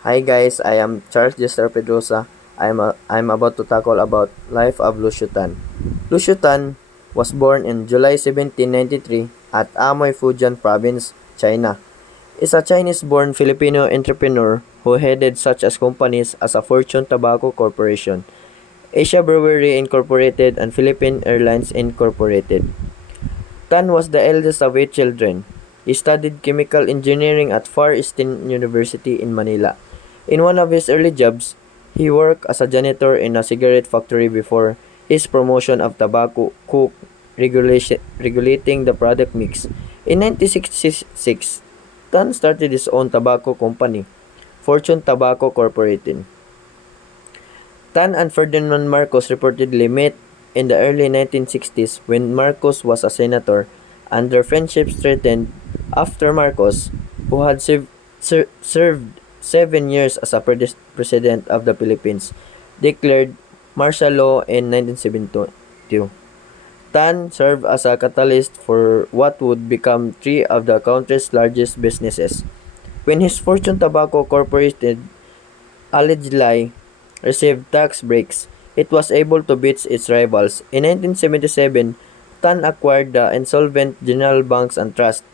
Hi guys, I am Charles Jester Pedrosa. I'm about to tackle about life of Lu Tan. Lu Tan was born in July 1793 at Amoy, Fujian Province, China. Is a Chinese-born Filipino entrepreneur who headed such as companies as a Fortune Tobacco Corporation, Asia Brewery Incorporated, and Philippine Airlines Incorporated. Tan was the eldest of 8 children. He studied chemical engineering at Far Eastern University in Manila. In one of his early jobs, he worked as a janitor in a cigarette factory before his promotion of tobacco cook regulating the product mix. In 1966, Tan started his own tobacco company, Fortune Tobacco Corporation. Tan and Ferdinand Marcos reportedly met in the early 1960s when Marcos was a senator, and their friendship strengthened after Marcos, who had served 7 years as a president of the Philippines, declared martial law in 1972. Tan served as a catalyst for what would become three of the country's largest businesses. When his Fortune Tobacco Corporation allegedly received tax breaks, it was able to beat its rivals. In 1977, Tan acquired the insolvent General Banks and Trust,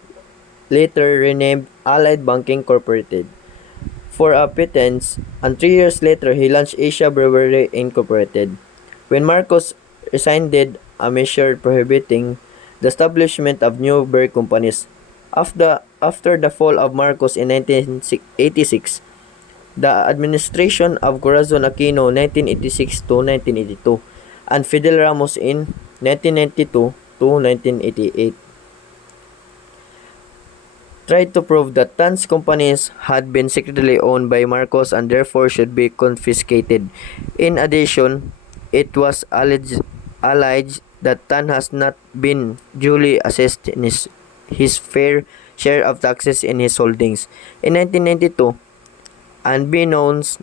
later renamed Allied Banking Corporated, for a pittance, and 3 years later he launched Asia Brewery Incorporated. When Marcos resigned a measure prohibiting the establishment of new beer companies. After the fall of Marcos in 1986, the administration of Corazon Aquino 1986 to 1982 and Fidel Ramos in 1992 to 1988 tried to prove that Tan's companies had been secretly owned by Marcos and therefore should be confiscated. In addition, it was alleged that Tan has not been duly assessed in his fair share of taxes in his holdings. In 1992, unbeknownst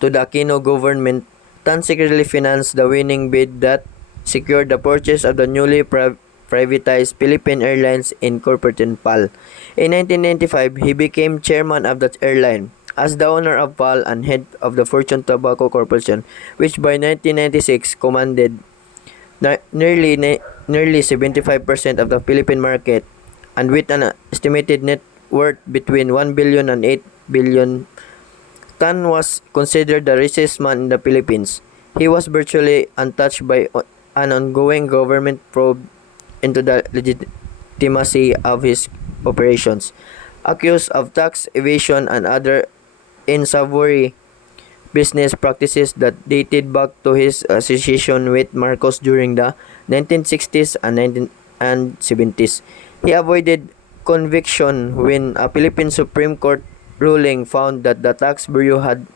to the Aquino government, Tan secretly financed the winning bid that secured the purchase of the newly privatized Philippine Airlines Incorporated PAL. In 1995, he became chairman of that airline. As the owner of PAL and head of the Fortune Tobacco Corporation, which by 1996 commanded nearly 75% of the Philippine market, and with an estimated net worth between 1 billion and 8 billion, Tan was considered the richest man in the Philippines. He was virtually untouched by an ongoing government probe into the legitimacy of his operations. Accused of tax evasion and other unsavory business practices that dated back to his association with Marcos during the 1960s and 1970s. He avoided conviction when a Philippine Supreme Court ruling found that the Tax Bureau had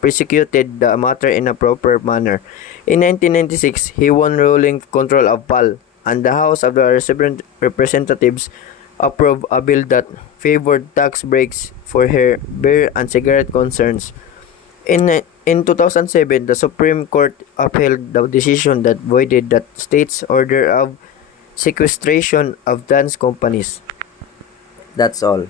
prosecuted the matter in a proper manner. In 1996, he won ruling control of PAL, and the House of the Representatives approved a bill that favored tax breaks for her beer and cigarette concerns. In 2007, the Supreme Court upheld the decision that voided the state's order of sequestration of dance companies. That's all.